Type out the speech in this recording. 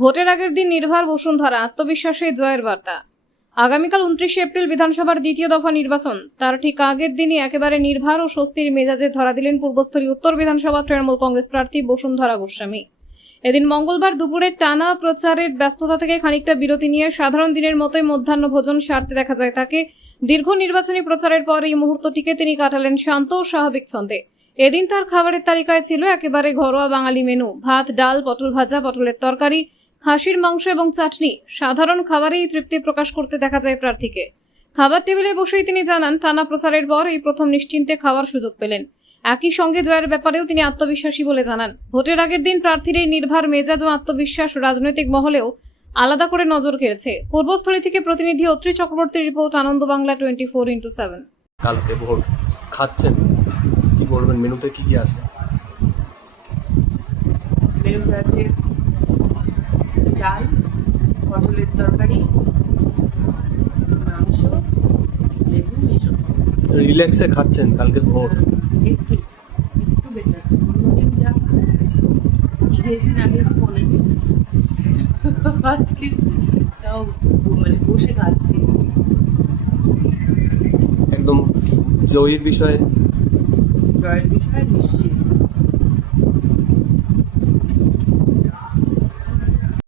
ভোটের আগের দিন নির্ভর বসুন্ধরা, আত্মবিশ্বাসে জয়ের বার্তা। আগামীকাল 29 এপ্রিল বিধানসভার দ্বিতীয় দফা নির্বাচন, তার ঠিক আগের দিনই একেবারে নির্ভর ও স্বস্তির মেজাজে ধরা দিলেন পূর্বস্থলী উত্তর বিধানসভা তৃণমূল কংগ্রেস প্রার্থী বসুন্ধরা গোস্বামী। এদিন মঙ্গলবার দুপুরে টানা প্রচারের ব্যস্ততা থেকে খানিকটা বিরতি নিয়ে সাধারণ দিনের মতোই মধ্যাহ্ন ভোজন সারতে দেখা যায় তাকে। দীর্ঘ নির্বাচনী প্রচারের পর এই মুহূর্তটিকে তিনি কাটালেন শান্ত ও স্বাভাবিক ছন্দে। এদিন তার খাবারের তালিকায় ছিল একেবারে ঘরোয়া বাঙালি মেনু, ভাত, ডাল, পটল ভাজা, পটলের তরকারি, খাসির মাংস এবং চাটনি। সাধারণ খাবারেই তৃপ্তি প্রকাশ করতে দেখা যায় প্রার্থীকে। খাবার টেবিলে বসেই তিনি জানান, টানা প্রচারের পর এই প্রথম নিশ্চিন্তে খাওয়ার সুযোগ পেলেন। একই সঙ্গে জয়ের ব্যাপারেও তিনি আত্মবিশ্বাসী বলে জানান। ভোটের আগের দিন প্রার্থীর এই নির্ভর মেজাজ ও আত্মবিশ্বাস রাজনৈতিক মহলেও আলাদা করে নজর কেড়েছে। পূর্বস্থলী থেকে প্রতিনিধি অত্রি চক্রবর্তীর রিপোর্ট, আনন্দ বাংলা 24x7। কালকে ভোট খাচ্ছেন, কি বলবেন? মেনুতে কি কি আছে? মেনুতে আছে ডাল, পটলের তরকারি, মাংস, লেবু, মিশো। রিল্যাক্সে খাচ্ছেন, কালকে ভোট। একটু একটু বেটার। অন্যদিন যা কি খেয়েছি না খেয়েছি মনে নেই। আজকে তাও মানে বসে খাচ্ছি। একদম জয়ের বিষয়ে জয়ের বিষয়ে নিশ্চিত।